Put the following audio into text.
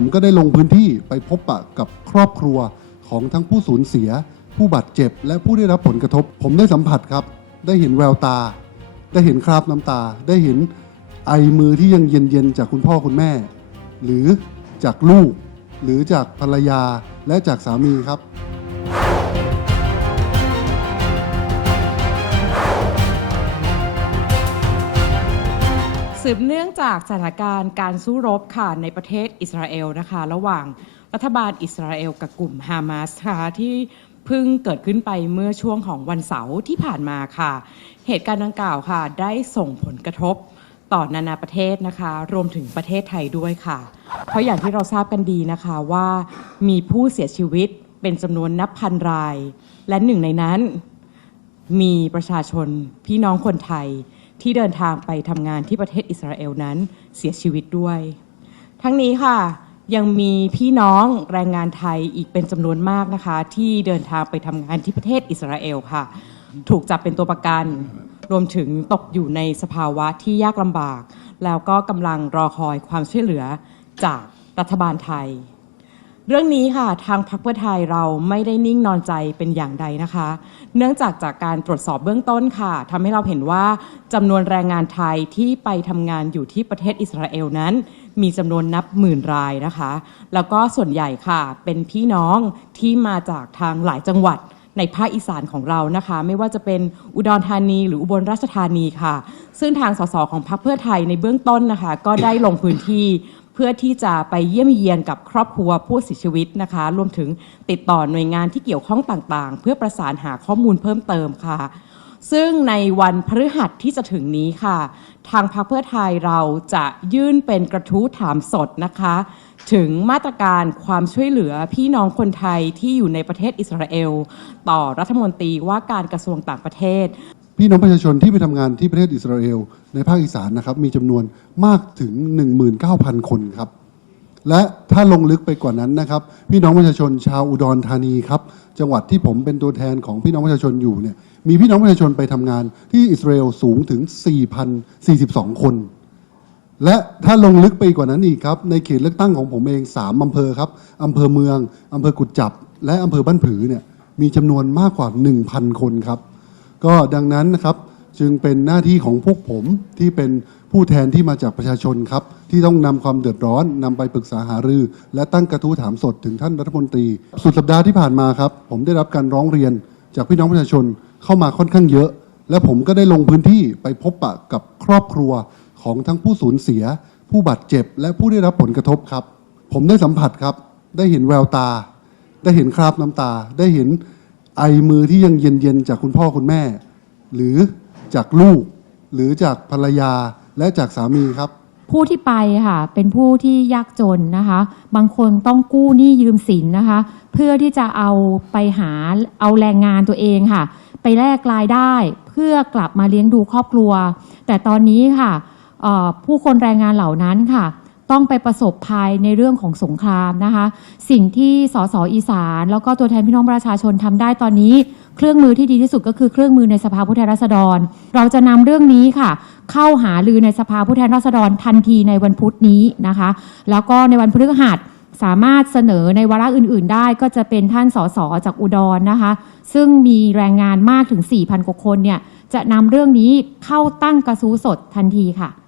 ผมก็ได้ลงพื้นที่ไปพบปะกับครอบครัวของทั้งผู้สูญเสีย ผู้บาดเจ็บ และผู้ได้รับผลกระทบ ผมได้สัมผัสครับ ได้เห็นแววตา ได้เห็นคราบน้ำตา ได้เห็นไอมือที่ยังเย็นๆจากคุณพ่อคุณแม่ หรือจากลูก หรือจากภรรยาและจากสามีครับ สืบเนื่องจากสถานการณ์การสู้รบค่ะในประเทศอิสราเอลนะคะ ระหว่างรัฐบาลอิสราเอลกับกลุ่มฮามาสค่ะที่เพิ่งเกิดขึ้นไปเมื่อช่วงของวันเสาร์ที่ผ่านมาค่ะ เหตุการณ์ดังกล่าวค่ะ ได้ส่งผลกระทบต่อนานาประเทศนะคะ รวมถึงประเทศไทยด้วยค่ะ เพราะอย่างที่เราทราบกันดีนะคะว่ามีผู้เสียชีวิตเป็นจำนวนนับพันราย และหนึ่งในนั้น มีประชาชนพี่น้องคนไทย ที่เดินทางไปทำงานที่ประเทศอิสราเอลนั้นเสียชีวิตด้วย ทั้งนี้ค่ะยังมีพี่น้องแรงงานไทยอีกเป็นจำนวนมากนะคะ ที่เดินทางไปทำงานที่ประเทศอิสราเอลค่ะ ถูกจับเป็นตัวประกัน รวมถึงตกอยู่ในสภาวะที่ยากลำบาก แล้วก็กำลังรอคอยความช่วยเหลือจากรัฐบาลไทย เรื่องนี้ค่ะทางพรรคเพื่อไทยเราไม่ได้นิ่งนอนใจเป็นอย่างใดนะคะ เนื่องจากจากการตรวจสอบเบื้องต้นค่ะทำให้เราเห็นว่าจำนวนแรงงานไทยที่ไปทำงานอยู่ที่ประเทศอิสราเอลนั้น มีจำนวนนับหมื่นรายนะคะ แล้วก็ส่วนใหญ่ค่ะเป็นพี่น้องที่มาจากทางหลายจังหวัดในภาคอีสานของเรานะคะ ไม่ว่าจะเป็นอุดรธานีหรืออุบลราชธานีค่ะ ซึ่งทางสสของพรรคเพื่อไทยในเบื้องต้นนะคะ ก็ได้ลงพื้นที่ พื่อที่จะไปเยี่ยมเยียนกับครอบครัวผู้เสียชีวิตนะคะ รวมถึงติดต่อหน่วยงานที่เกี่ยวข้องต่างๆ เพื่อประสานหาข้อมูลเพิ่มเติมค่ะ ซึ่งในวันพฤหัสที่จะถึงนี้ค่ะ ทางพรรคเพื่อไทยเราจะยื่นเป็นกระทู้ถามสดนะคะ ถึงมาตรการความช่วยเหลือพี่น้องคนไทยที่อยู่ในประเทศอิสราเอล ต่อรัฐมนตรีว่าการกระทรวงต่างประเทศ พี่น้องประชาชนที่ไปทำงานที่ประเทศอิสราเอลในภาคอีสานนะครับมีจำนวนมากถึง 19,000 คนครับ และถ้าลงลึกไปกว่านั้นนะครับ พี่น้องประชาชนชาวอุดรธานีครับจังหวัดที่ผมเป็นตัวแทนของพี่น้องประชาชนอยู่เนี่ยมีพี่น้องประชาชนไปทำงานที่อิสราเอลสูงถึง 4,042 คน และถ้าลงลึกไปกว่านั้นอีกครับในเขตเลือกตั้งของผมเอง 3อำเภอครับอำเภอเมืองอำเภอกุดจับ และอำเภอบ้านผือเนี่ยมีจำนวนมากกว่า 1,000 คนครับ ก็ดังนั้นนะครับจึงเป็นหน้าที่ของพวกผมที่เป็นผู้แทนที่มาจากประชาชนครับ ที่ต้องนำความเดือดร้อนนำไปปรึกษาหารือ และตั้งกระทู้ถามสดถึงท่านรัฐมนตรี สุดสัปดาห์ที่ผ่านมาครับ ผมได้รับการร้องเรียนจากพี่น้องประชาชนเข้ามาค่อนข้างเยอะ และผมก็ได้ลงพื้นที่ไปพบปะกับครอบครัวของทั้งผู้สูญเสีย ผู้บาดเจ็บ และผู้ได้รับผลกระทบครับ ผมได้สัมผัสครับ ได้เห็นแววตา ได้เห็นคราบน้ำตา ได้เห็น ไอมือที่ยังเย็นๆจากคุณพ่อคุณแม่ หรือจากลูก หรือจากภรรยาและจากสามีครับ ผู้ที่ไปค่ะเป็นผู้ที่ยากจนนะคะ บางคนต้องกู้หนี้ยืมสินนะคะ เพื่อที่จะเอาไปหาเอาแรงงานตัวเองค่ะ ไปแลกรายได้เพื่อกลับมาเลี้ยงดูครอบครัว แต่ตอนนี้ค่ะผู้คนแรงงานเหล่านั้นค่ะ ต้องไปประสบภัยในเรื่องของสงครามนะคะ สิ่งที่สสอีสาน แล้วก็ตัวแทนพี่น้องประชาชนทำได้ตอนนี้ เครื่องมือที่ดีที่สุดก็คือเครื่องมือในสภาผู้แทนราษฎร เราจะนำเรื่องนี้ค่ะ เข้าหาลือในสภาผู้แทนราษฎรทันทีในวันพุธนี้นะคะ แล้วก็ในวันพฤหัสสามารถเสนอในวาระอื่น ๆ ได้ก็จะเป็นท่านสสจากอุดรนะคะ ซึ่งมีแรงงานมากถึง 4,000 กว่าคนเนี่ยจะนำเรื่องนี้เข้าตั้งกระทู้สดทันทีค่ะ